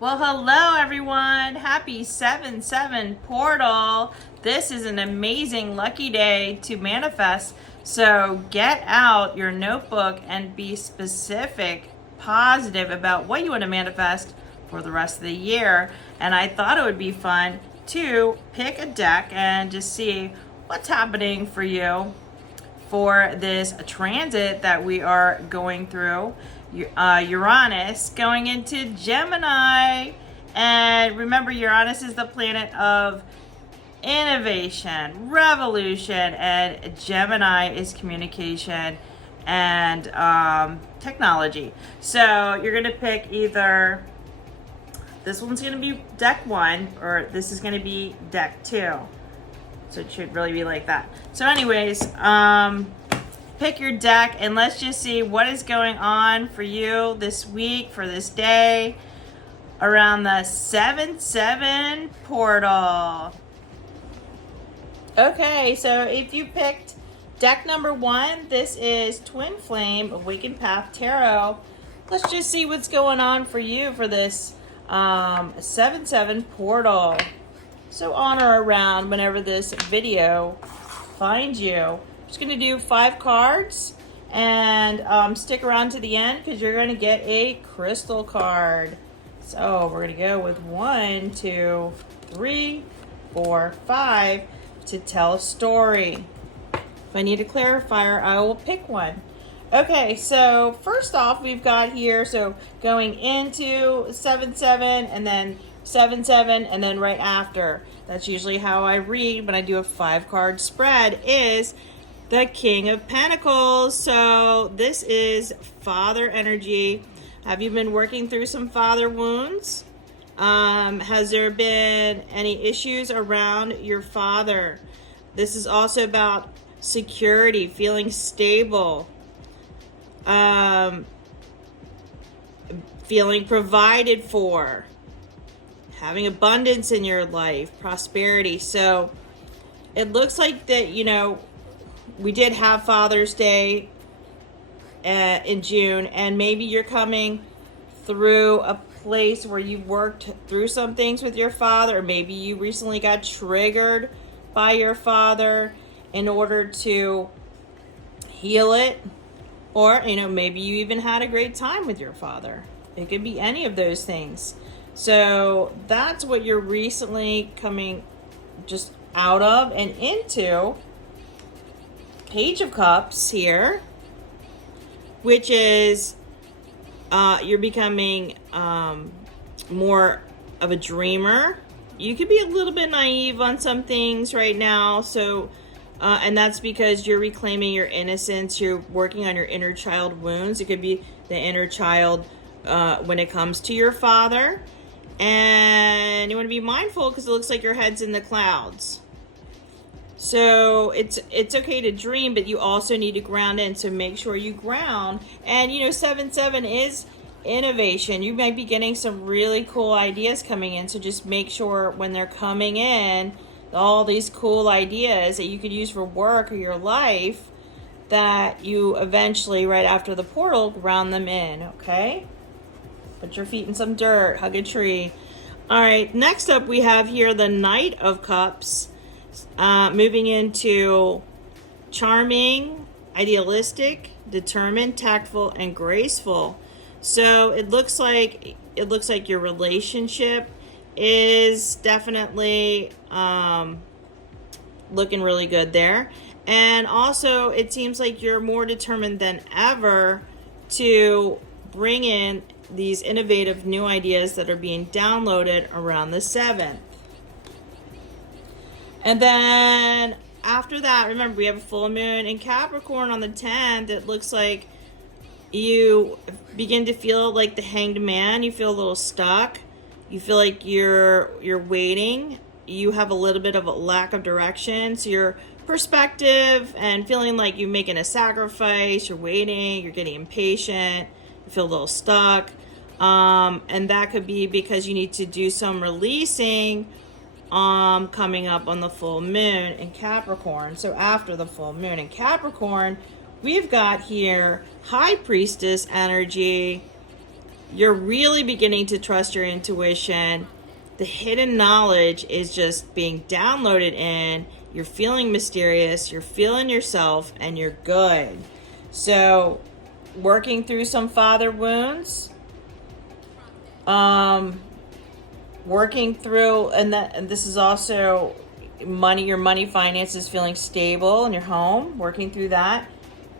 Well, hello everyone. Happy 7/7 portal. This is an amazing lucky day to manifest. So get out your notebook and be specific, positive about what you want to manifest for the rest of the year. And I thought it would be fun to pick a deck and just see what's happening for you for this transit that we are going through. Uranus going into Gemini. And remember, Uranus is the planet of innovation, revolution, and Gemini is communication and technology. So you're going to pick either this one's going to be deck 1 or this is going to be deck 2. So it should really be like that. So anyways, pick your deck and let's just see what is going on for you this week, for this day, around the 7/7 portal. Okay, so if you picked deck number 1, this is Twin Flame Awakened Path Tarot. Let's just see what's going on for you for this 7/7 portal. So on or around whenever this video finds you. Just going to do 5 cards and stick around to the end because you're going to get a crystal card. So we're going to go with 1, 2, 3, 4, 5 to tell a story. If I need a clarifier, I will pick one. Okay, so first off, we've got here, so going into 7/7 and then 7/7 and then right after. That's usually how I read when I do a 5-card spread is the King of Pentacles. So this is father energy. Have you been working through some father wounds? Has there been any issues around your father? This is also about security, feeling stable, feeling provided for, having abundance in your life, prosperity. So it looks like that, we did have Father's Day in June, and maybe you're coming through a place where you worked through some things with your father, or maybe you recently got triggered by your father in order to heal it, or maybe you even had a great time with your father. It could be any of those things. So that's what you're recently coming just out of and into. Page of Cups here, which is you're becoming more of a dreamer. You could be a little bit naive on some things right now, so and that's because you're reclaiming your innocence. You're working on your inner child wounds. It could be the inner child when it comes to your father, and you want to be mindful because it looks like your head's in the clouds. So it's okay to dream, but you also need to ground in. So make sure you ground. And 7/7 is innovation. You might be getting some really cool ideas coming in. So just make sure when they're coming in, all these cool ideas that you could use for work or your life, that you eventually, right after the portal, ground them in. Okay? Put your feet in some dirt. Hug a tree. All right. Next up, we have here the Knight of Cups. Moving into charming, idealistic, determined, tactful, and graceful. So it looks like your relationship is definitely looking really good there. And also it seems like you're more determined than ever to bring in these innovative new ideas that are being downloaded around the 7th. And then after that, remember, we have a full moon in Capricorn on the 10th. It looks like you begin to feel like the Hanged Man. You feel a little stuck. You feel like you're waiting. You have a little bit of a lack of direction. So your perspective and feeling like you're making a sacrifice, you're waiting, you're getting impatient, you feel a little stuck. And that could be because you need to do some releasing coming up on the full moon in Capricorn. So after the full moon in Capricorn, we've got here High Priestess energy, you're really beginning to trust your intuition. The hidden knowledge is just being downloaded in. You're feeling mysterious, you're feeling yourself, and you're good. So, working through some father wounds, working through, and this is also money, your money finances feeling stable in your home, working through that,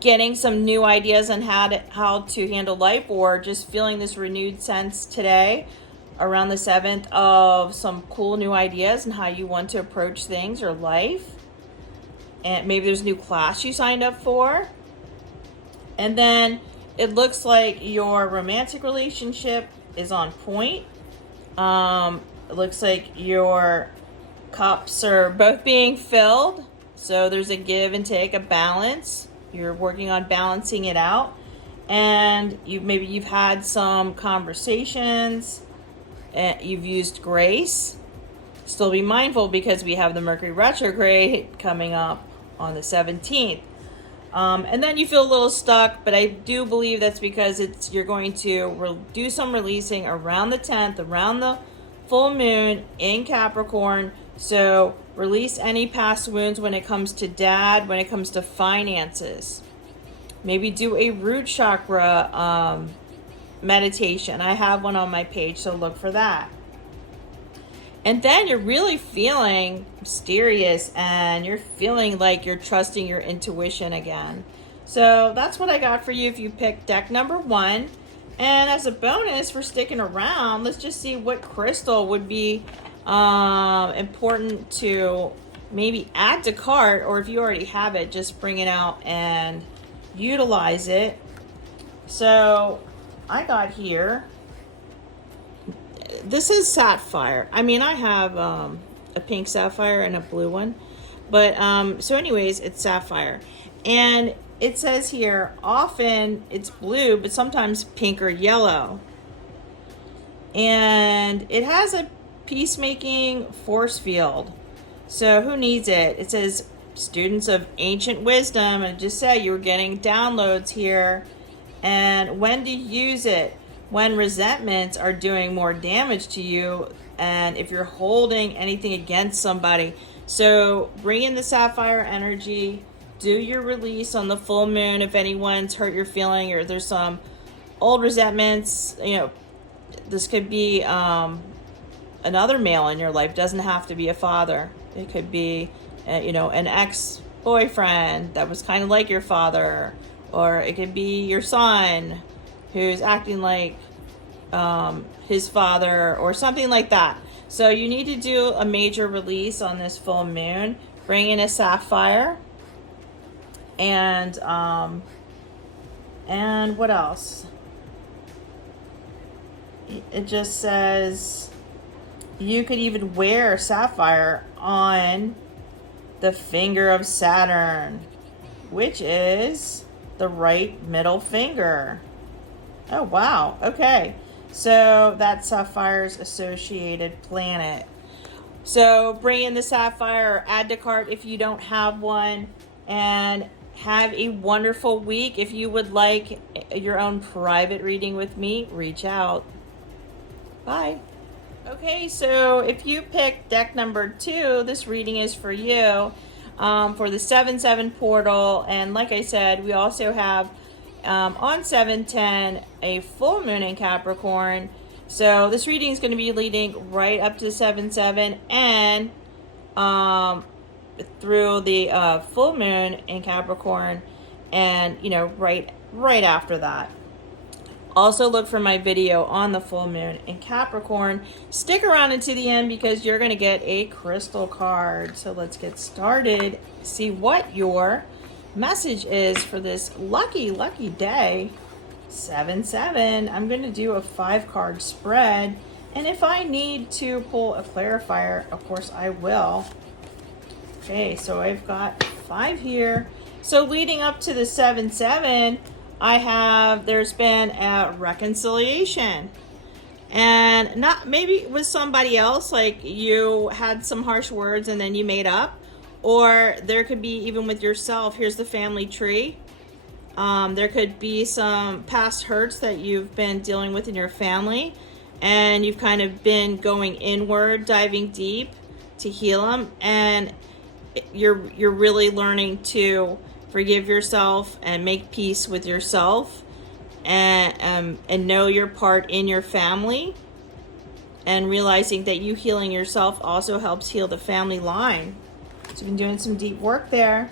getting some new ideas on how to handle life, or just feeling this renewed sense today around the 7th of some cool new ideas and how you want to approach things or life. And maybe there's a new class you signed up for. And then it looks like your romantic relationship is on point. It looks like your cups are both being filled. So there's a give and take, a balance. You're working on balancing it out. And you've had some conversations. You've used grace. Still be mindful because we have the Mercury retrograde coming up on the 17th. And then you feel a little stuck, but I do believe that's because you're going to do some releasing around the 10th, around the full moon in Capricorn. So release any past wounds when it comes to dad, when it comes to finances. Maybe do a root chakra meditation. I have one on my page, so look for that. And then you're really feeling mysterious and you're feeling like you're trusting your intuition again. So that's what I got for you if you picked deck number 1. And as a bonus for sticking around, let's just see what crystal would be important to maybe add to cart, or if you already have it, just bring it out and utilize it. So I got here, this is sapphire. I mean, I have a pink sapphire and a blue one, but so anyways, it's sapphire. And it says here, often it's blue, but sometimes pink or yellow. And it has a peacemaking force field. So who needs it? It says students of ancient wisdom, and just say you're getting downloads here. And when to use it? When resentments are doing more damage to you, and if you're holding anything against somebody. So bring in the sapphire energy. Do your release on the full moon if anyone's hurt your feeling, or there's some old resentments. You know, this could be another male in your life. Doesn't have to be a father. It could be, an ex-boyfriend that was kind of like your father, or it could be your son who's acting like his father, or something like that. So you need to do a major release on this full moon. Bring in a sapphire. And what else? It just says you could even wear sapphire on the finger of Saturn, which is the right middle finger. Oh, wow. Okay. So that's Sapphire's associated planet. So bring in the sapphire or add to cart if you don't have one. And have a wonderful week. If you would like your own private reading with me, reach out. Bye. Okay, so if you picked deck number 2, this reading is for you for the 7/7 portal. And like I said, we also have on 7/10 a full moon in Capricorn. So this reading is going to be leading right up to 7/7 and through the full moon in Capricorn, and right after that. Also look for my video on the full moon in Capricorn. Stick around until the end because you're going to get a crystal card. So let's get started. See what your message is for this lucky day, 7/7. I'm going to do a 5-card spread, and if I need to pull a clarifier, of course I will. Okay, so I've got 5 here. So leading up to the 7/7, there's been a reconciliation, and not maybe with somebody else, like you had some harsh words and then you made up, or there could be even with yourself. Here's the family tree. There could be some past hurts that you've been dealing with in your family, and you've kind of been going inward, diving deep to heal them, and you're really learning to forgive yourself and make peace with yourself, and know your part in your family, and realizing that you healing yourself also helps heal the family line. So you've been doing some deep work there.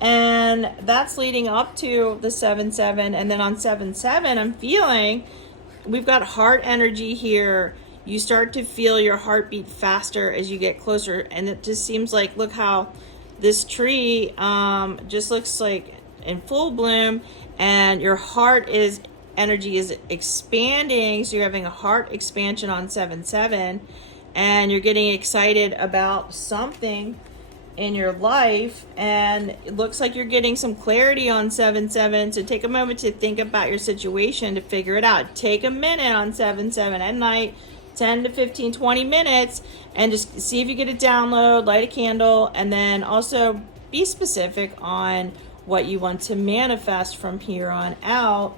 And that's leading up to the 7-7. And then on 7-7, I'm feeling we've got heart energy here. You start to feel your heartbeat faster as you get closer. And it just seems like, look how this tree just looks like in full bloom. And your heart energy is expanding. So you're having a heart expansion on 7-7. And you're getting excited about something in your life, and it looks like you're getting some clarity on 7-7. So take a moment to think about your situation to figure it out. Take a minute on 7-7 at night, 10 to 15, 20 minutes, and just see if you get a download, light a candle, and then also be specific on what you want to manifest from here on out.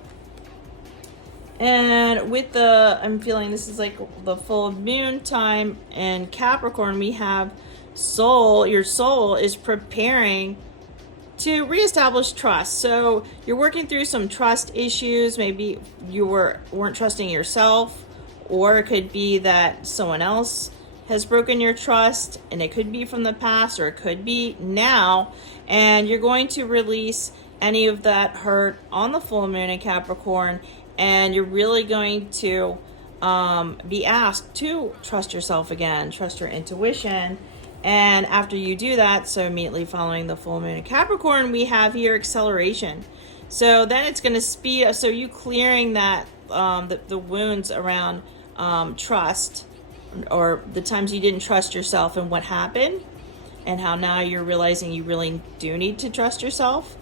And with I'm feeling this is like the full moon time in Capricorn, we have your soul is preparing to reestablish trust. So you're working through some trust issues. Maybe you weren't trusting yourself, or it could be that someone else has broken your trust, and it could be from the past, or it could be now. And you're going to release any of that hurt on the full moon in Capricorn, and you're really going to be asked to trust yourself again, trust your intuition. And after you do that, so immediately following the full moon in Capricorn, we have here acceleration. So then it's going to speed up. So you clearing that, the wounds around trust, or the times you didn't trust yourself and what happened, and how now you're realizing you really do need to trust yourself.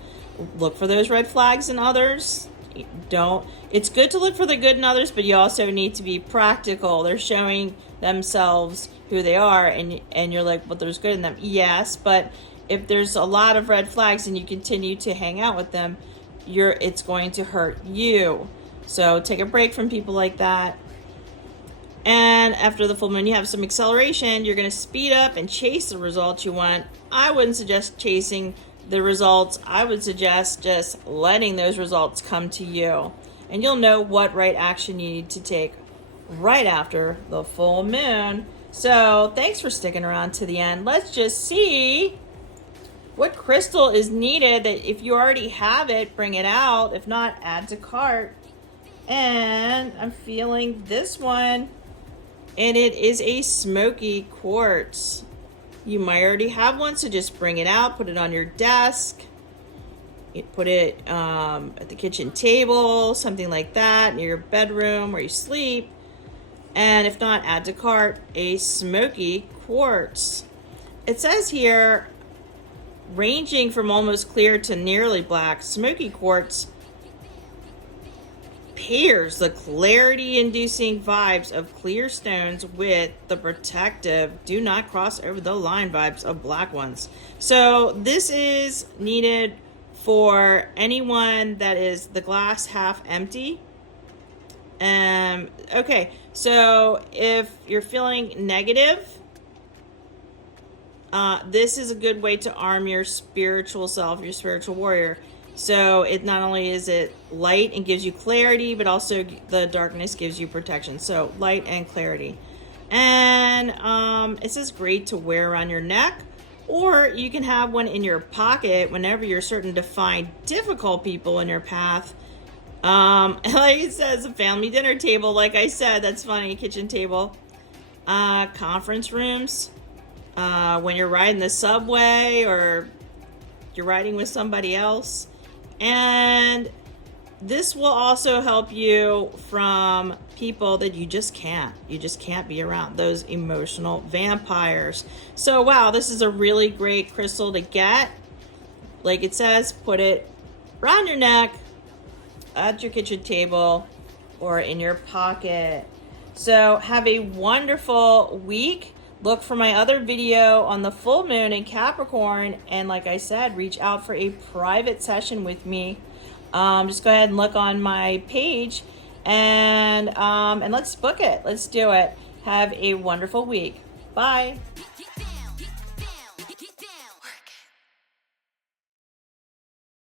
Look for those red flags in others. It's good to look for the good in others, but you also need to be practical. They're showing themselves who they are, and you're like, well, there's good in them. Yes, but if there's a lot of red flags and you continue to hang out with them, it's going to hurt you. So take a break from people like that. And after the full moon, you have some acceleration. You're going to speed up and chase the results you want. I wouldn't suggest chasing the results. I would suggest just letting those results come to you. And you'll know what right action you need to take right after the full moon. So thanks for sticking around to the end. Let's just see what crystal is needed. That if you already have it, bring it out. If not, add to cart. And I'm feeling this one, and it is a smoky quartz. You might already have one, so just bring it out, put it on your desk, put it at the kitchen table, something like that, near your bedroom where you sleep. And if not, add to cart a smoky quartz. It says here, ranging from almost clear to nearly black, smoky quartz pairs the clarity-inducing vibes of clear stones with the protective, do not cross over the line vibes of black ones. So this is needed for anyone that is the glass half empty. Okay, so if you're feeling negative, this is a good way to arm your spiritual self, your spiritual warrior. So it not only is it light and gives you clarity, but also the darkness gives you protection. So light and clarity. And it says great to wear around your neck, or you can have one in your pocket whenever you're certain to find difficult people in your path. Like it says, a family dinner table, like I said, that's funny, kitchen table, conference rooms, when you're riding the subway or you're riding with somebody else. And this will also help you from people that you just can't be around, those emotional vampires. So wow, this is a really great crystal to get. Like it says, put it around your neck, at your kitchen table, or in your pocket. So have a wonderful week. Look for my other video on the full moon in Capricorn. And like I said, reach out for a private session with me just go ahead and look on my page, and let's book it. Let's do it. Have a wonderful week. Bye.